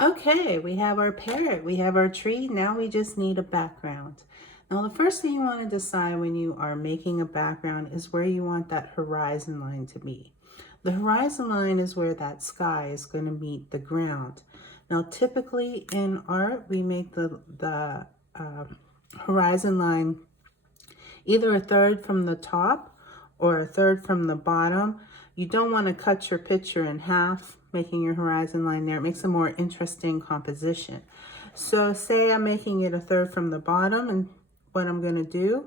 Okay, we have our parrot, we have our tree. Now we just need a background. Now the first thing you want to decide when you are making a background is where you want that horizon line to be. The horizon line is where that sky is going to meet the ground. Now typically in art we make the horizon line either a third from the top or a third from the bottom. You don't want to cut your picture in half, making your horizon line there. It makes a more interesting composition. So say I'm making it a third from the bottom, and what I'm going to do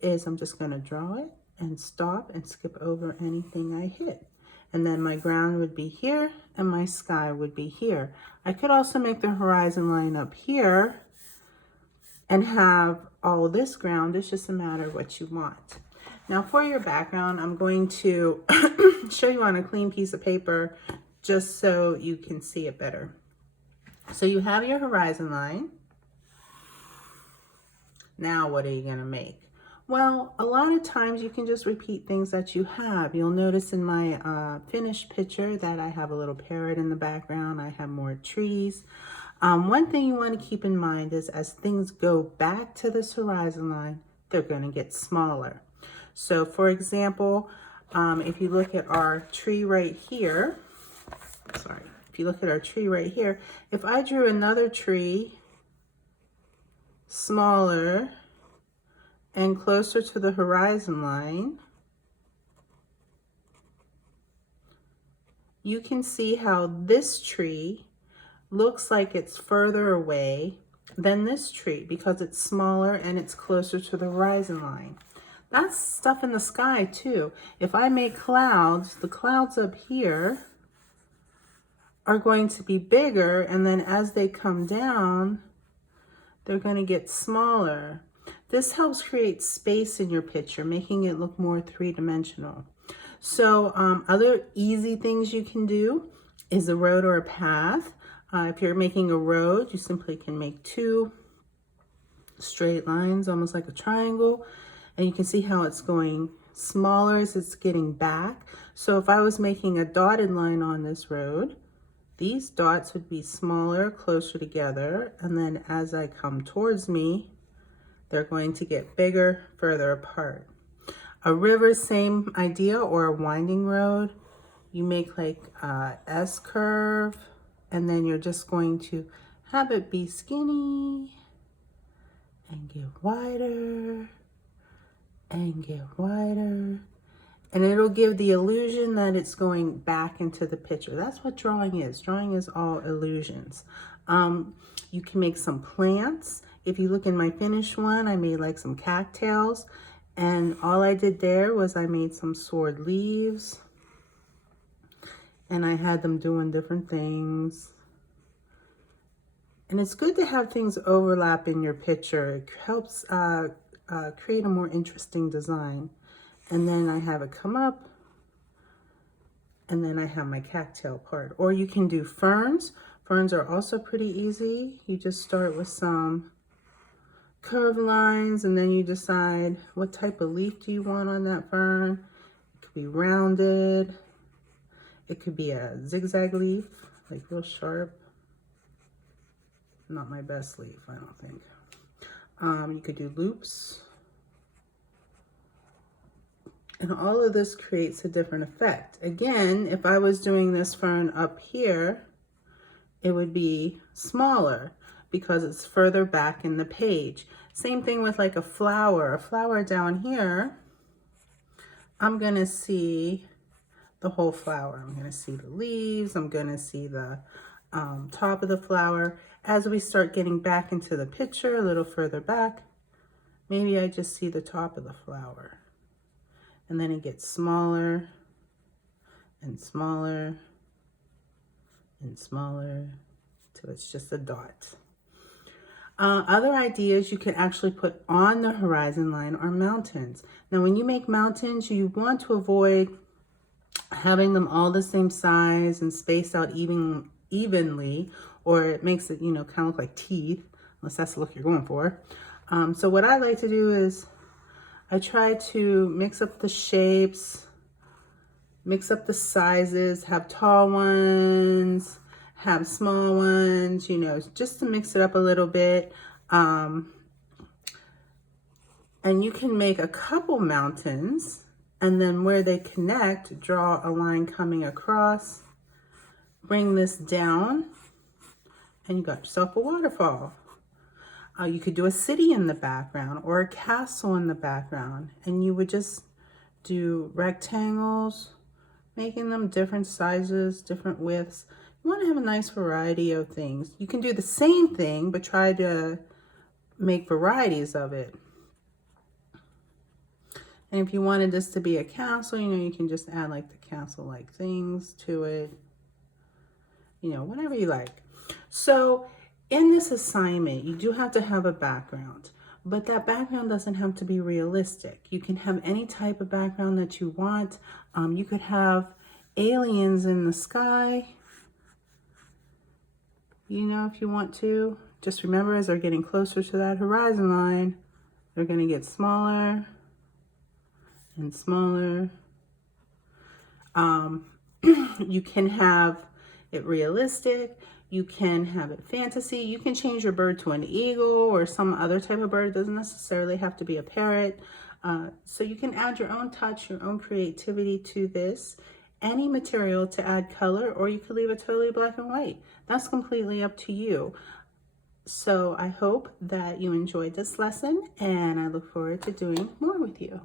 is I'm just going to draw it and stop and skip over anything I hit. And then my ground would be here and my sky would be here. I could also make the horizon line up here and have all this ground. It's just a matter of what you want. Now for your background, I'm going to show you on a clean piece of paper just so you can see it better. So you have your horizon line. Now what are you going to make? Well, a lot of times you can just repeat things that you have. You'll notice in my finished picture that I have a little parrot in the background. I have more trees. One thing you want to keep in mind is as things go back to this horizon line, they're going to get smaller. So for example, if you look at our tree right here, if I drew another tree smaller and closer to the horizon line, you can see how this tree looks like it's further away than this tree because it's smaller and it's closer to the horizon line. That's stuff in the sky too. If I make clouds, the clouds up here are going to be bigger, and then as they come down, they're going to get smaller. This helps create space in your picture, making it look more three-dimensional. So other easy things you can do is a road or a path. If you're making a road, you simply can make two straight lines, almost like a triangle, and you can see how it's going smaller as it's getting back. So if I was making a dotted line on this road, these dots would be smaller, closer together, and then as I come towards me, they're going to get bigger, further apart. A river, same idea, or a winding road. You make like a S curve, and then you're just going to have it be skinny and get wider and get wider. And it'll give the illusion that it's going back into the picture. That's what drawing is. Drawing is all illusions. You can make some plants. If you look in my finished one, I made like some cattails. And all I did there was I made some sword leaves. And I had them doing different things. And it's good to have things overlap in your picture. It helps create a more interesting design. And then I have it come up, and then I have my cattail part. Or you can do ferns. Ferns are also pretty easy. You just start with some curved lines, and then you decide what type of leaf do you want on that fern. It could be rounded. It could be a zigzag leaf, like real sharp. Not my best leaf, I don't think. You could do loops. And all of this creates a different effect. Again, if I was doing this fern up here, it would be smaller because it's further back in the page. Same thing with like a flower. A flower down here, I'm gonna see the whole flower. I'm gonna see the leaves, I'm gonna see the top of the flower. As we start getting back into the picture, a little further back, maybe I just see the top of the flower. And then it gets smaller and smaller and smaller till it's just a dot. Other ideas you can actually put on the horizon line are mountains. Now when you make mountains, you want to avoid having them all the same size and spaced out evenly, or it makes it, you know, kind of look like teeth, unless that's the look you're going for. So what I like to do is I try to mix up the shapes, mix up the sizes, have tall ones, have small ones, you know, just to mix it up a little bit. And you can make a couple mountains, and then where they connect, draw a line coming across, bring this down, and you got yourself a waterfall. You could do a city in the background or a castle in the background, and you would just do rectangles, making them different sizes, different widths. You want to have a nice variety of things. You can do the same thing, but try to make varieties of it. And if you wanted this to be a castle, you know, you can just add like the castle-like things to it. You know, whatever you like. So in this assignment, you do have to have a background, but that background doesn't have to be realistic. You can have any type of background that you want. You could have aliens in the sky, you know, if you want to. Just remember, as they're getting closer to that horizon line, they're going to get smaller and smaller. You can have it realistic. You can have it fantasy. You can change your bird to an eagle or some other type of bird. It doesn't necessarily have to be a parrot. So you can add your own touch, your own creativity to this. Any material to add color, or you could leave it totally black and white. That's completely up to you. So I hope that you enjoyed this lesson, and I look forward to doing more with you.